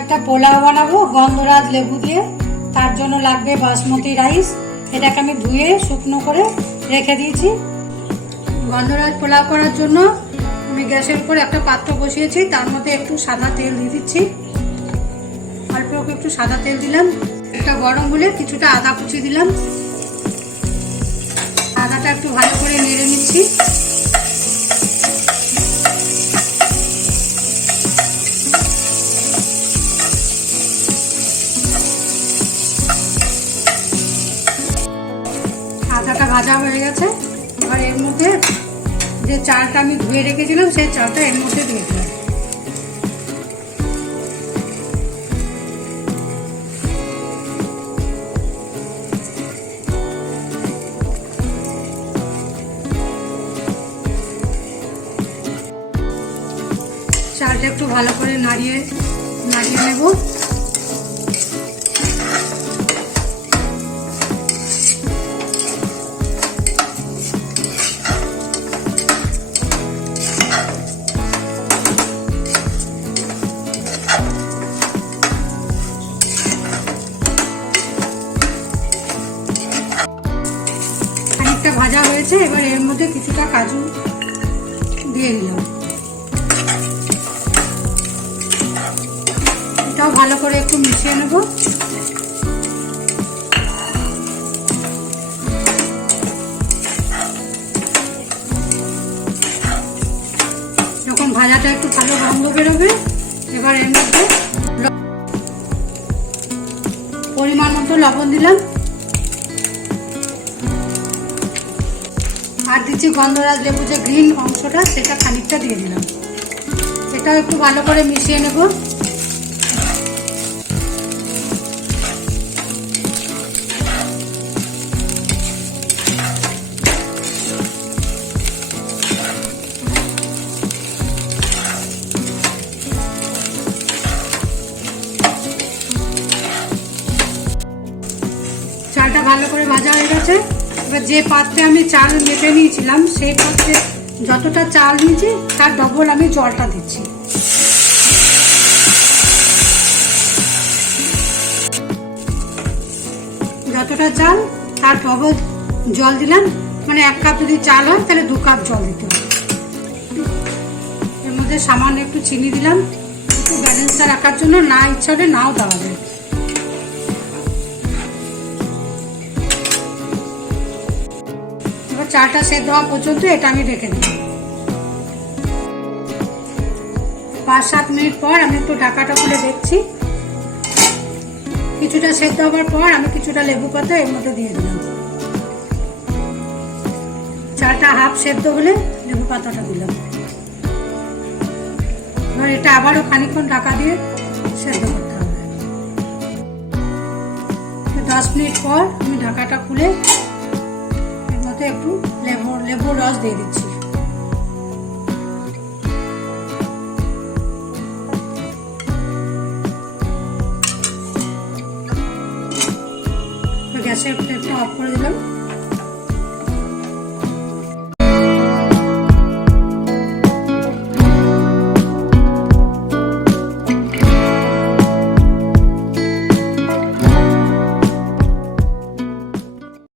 একটা পোলাও বানাবো গন্ধরাজ লেবু দিয়ে। তার জন্য লাগবে বাসমতি রাইস। এটাকে আমি ধুয়ে শুকনো করে রেখে দিয়েছি। গন্ধরাজ পোলাও করার জন্য আমি গ্যাসের উপর একটা পাত্র বসিয়েছি, তার মধ্যে একটু সাদা তেল দিয়ে দিচ্ছি। অল্প একটু সাদা তেল দিলাম। এটা গরম হলে কিছুটা আদা কুচি দিলাম। আদাটা একটু ভালো করে নেড়ে নিচ্ছি। আদাটা ভাজা হয়ে গেছে। এবার এর মধ্যে যে চালটা আমি ধুয়ে রেখেছিলাম সেই চালটা এর মধ্যে দিয়ে দিলাম। চালটা একটু ভালো করে নাড়িয়ে নেব। খানিকটা ভাজা হয়েছে, এবার এর মধ্যে কিছুটা কাজু দিয়ে দিলাম। এটাও ভালো করে একটু মিশিয়ে নেব। যখন ভাজাটা একটু ভালো গন্ধ বেরোবে, এবার এর মধ্যে পরিমাণ মতো লবণ দিলাম। আর দিচ্ছি গন্ধরাজ লেবু যে গ্রিন অংশটা, সেটা খানিকটা দিয়ে দিলাম। এটাও একটু ভালো করে মিশিয়ে নেব। চালটা ভালো করে ভাজা হয়ে গেছে। এবার যে পাত্রে আমি চাল মেপে নিয়েছিলাম, সেই পাত্রে যতটা চাল নিয়েছি তার ডবল আমি জলটা দিচ্ছি। যতটা চাল তার ডবল জল দিলাম। মানে 1 কাপ যদি চাল হয় তাহলে 2 কাপ জল দিতে হবে। এর মধ্যে সামান্য একটু চিনি দিলাম, একটু ব্যালেন্সটা রাখার জন্য। না ইচ্ছা হলে নাও দেওয়া যায়। এবার চালটা সেদ্ধ হওয়া পর্যন্ত এটা আমি রেখে দিই। 5-7 মিনিট পর আমি একটু ঢাকাটা খুলে দেখছি। কিছুটা সেদ্ধ হওয়ার পর আমি কিছুটা লেবু পাতা এর মধ্যে দিয়ে দিলাম। চালটা হাফ সেদ্ধ হলে লেবু পাতাটা দিলাম। এবার এটা আবারও খানিকক্ষণ ঢাকা দিয়ে সেদ্ধ করতে হবে। 10 মিনিট পর আমি ঢাকাটা খুলে এর মধ্যে একটু লেবুর রস দিয়ে দিচ্ছি। গ্যাসের ফ্লেমটা অফ করে দিলাম।